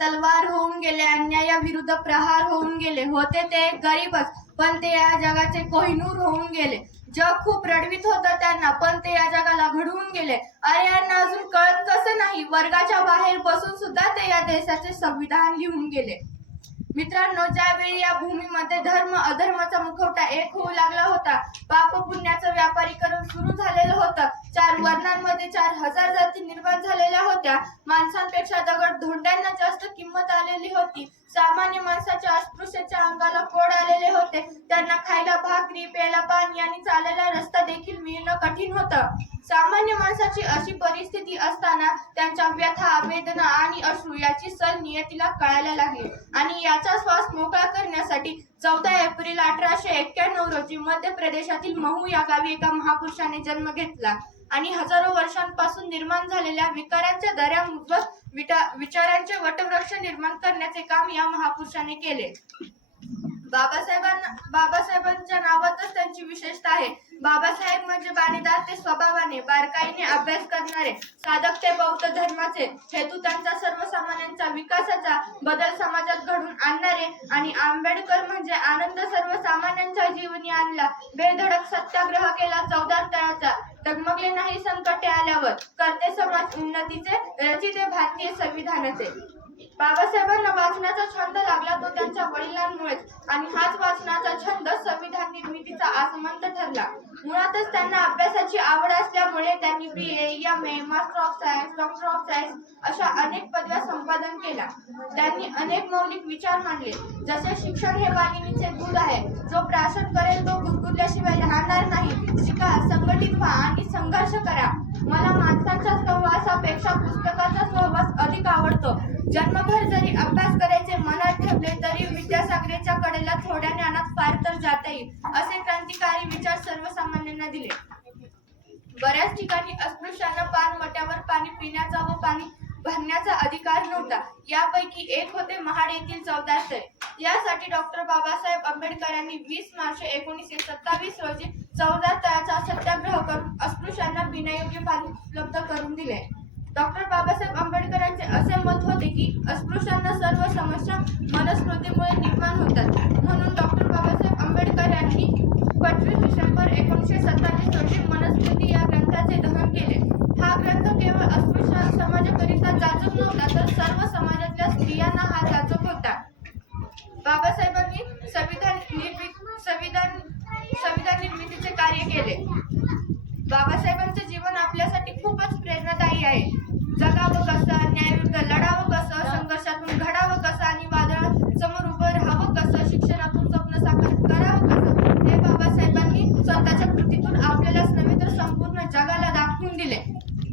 तलवार होऊन गेले, अन्यायाविरुद्ध प्रहार होऊन गेले. होते ते गरीबच, पण ते या जगाचे कोहिनूर होऊन गेले. जग खूप रडवीत होतं त्यांना, पण ते या जगाला घडवून गेले. अरे यांना अजून कळत कसं नाही, वर्गाच्या बाहेर बसून सुद्धा ते या देशाचे संविधान लिहून गेले. मित्रांनो, ज्यावेळी या भूमीमध्ये धर्म अधर्माचा मुखवटा एक होऊ लागला होता, पाप पुण्याचं व्यापारीकरण सुरू झालेलं होतं, 4 वर्णांमध्ये 4000 जाती निर्माण झालेल्या होत्या, माणसांपेक्षा दगड धोंड्यांना जास्त किंमत आलेली होती, सामान्य माणसाच्या अस्पृश्याच्या अंगाला फोड आलेले होते, त्यांना खायला भाकरी, प्यायला पाणी आणि चालायला रस्ता देखील मिळणं कठीण होतं. सामान्य माणसाची अशी परिस्थिती असताना त्यांच्या व्यथा, वेदना आणि अश्रू याची सल नियतीला कळायला लागली आणि याचा श्वास मोकळा करण्यासाठी 14 एप्रिल 1891 रोजी मध्य प्रदेशातील महू या गावी एका महापुरुषाने जन्म घेतला आणि हजारो वर्षांपासून निर्माण झालेल्या विकारांच्या दऱ्यामुळं विचारांचे वटवृक्ष निर्माण करण्याचे काम या महापुरुषाने केले. बाबासाहेबांच्या नावातच त्यांची विशेषता आहे. बाबासाहेब म्हणजे बाणेदार ते स्वभावाने, बारकाईने अभ्यास करणारे, साधक ते बौद्ध धर्माचे, हेतू त्यांचा सर्वसामान्यांच्या विकासाचा, बदल समाजात घडवून आणणारे, आणि आंबेडकर म्हणजे आनंद सर्वसामान्यांच्या जीवनी आणला, बेधडक सत्याग्रह केला 14 तळाचा, डगमगले नाही संकटे आल्यावर, करते समाज उन्नतीचे, रचिते भारतीय संविधानाचे. बाबासाहेबांना वाचनाचा छंद लागला तो त्यांच्या वडिलांमुळेच, आणि हाच वाचनाचा छंद संविधान निर्मितीचा आसमंत ठरला. मुळातच त्यांना अभ्यासाची आवड असल्यामुळे त्यांनी BA, MA, master of science, doctor of science अशा अनेक पदव्या संपादन केल्या. त्यांनी अनेक मौलिक विचार मांडले, जसे शिक्षण हे वाघिणीचे दूध आहे, जो प्राशन करेल तो गुदगुदल्याशिवाय राहणार नाही, शिका, संघटित व्हा आणि संघर्ष करा. मला माणसांच्या सहवासापेक्षा पुस्तकाचा सहवास अधिक आवडतो. जन्मभर जरी अभ्यास करायचे मनात ठेवले तरी विद्यासागराच्या कडेला थोड्या ज्ञानात पार तर जाता येईल, असे क्रांतिकारी विचार सर्वसामान्यांना दिले. बऱ्याच ठिकाणी अस्पृश्यांना पानवट्यावर पाणी पिण्याचा व पाणी भरण्याचा अधिकार नव्हता. यापैकी एक होते महाड येथील 14 तळे. यासाठी डॉक्टर बाबासाहेब आंबेडकर यांनी 20 मार्च 1927 रोजी 14 तळाचा सत्याग्रह करून अस्पृश्यांना पिण्यायोग्य पाणी उपलब्ध करून दिले. डॉक्टर बाबासाहेब आंबेडकरांचे असे मत होते की अस्पृश्यांना सर्व समस्या मनस्मृतीमुळे निर्माण होतात, म्हणून डॉक्टर बाबासाहेब आंबेडकर यांनी 25 डिसेंबर 1927 रोजी मनुस्मृती या ग्रंथाचे दहन केले. हा ग्रंथ केवळ अस्पृश्य समाजाकरिता जाचक नव्हता, तर सर्व समाजातल्या स्त्रियांना हा जाचक होता. बाबासाहेबांनी संविधान निर्मितीचे कार्य केले. बाबासाहेबांचे जीवन आपल्यासाठी खूपच प्रेरणादायी आहे. जगावं कसं, न्यायाविरुद्ध लढावं कसं, संघर्षातून घडावं कसं आणि वादळासमोर उभं राहावं कसं, शिक्षणातून स्वप्न साकार करावं कसं, हे बाबासाहेबांनी स्वतःच्या कृतीतून आपल्यालाच नव्हे तर संपूर्ण जगाला दाखवून दिले.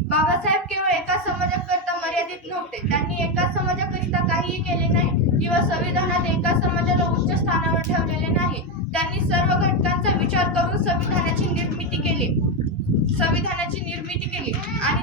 बाबासाहेब केवळ एका समाजाकरिता मर्यादित नव्हते. त्यांनी एका समाजाकरिता काहीही केले नाही किंवा संविधानात एका समाजाला उच्च स्थानावर ठेवलेले नाही. त्यांनी सर्व घटकांचा विचार करून संविधानाची निर्मिती केली आणि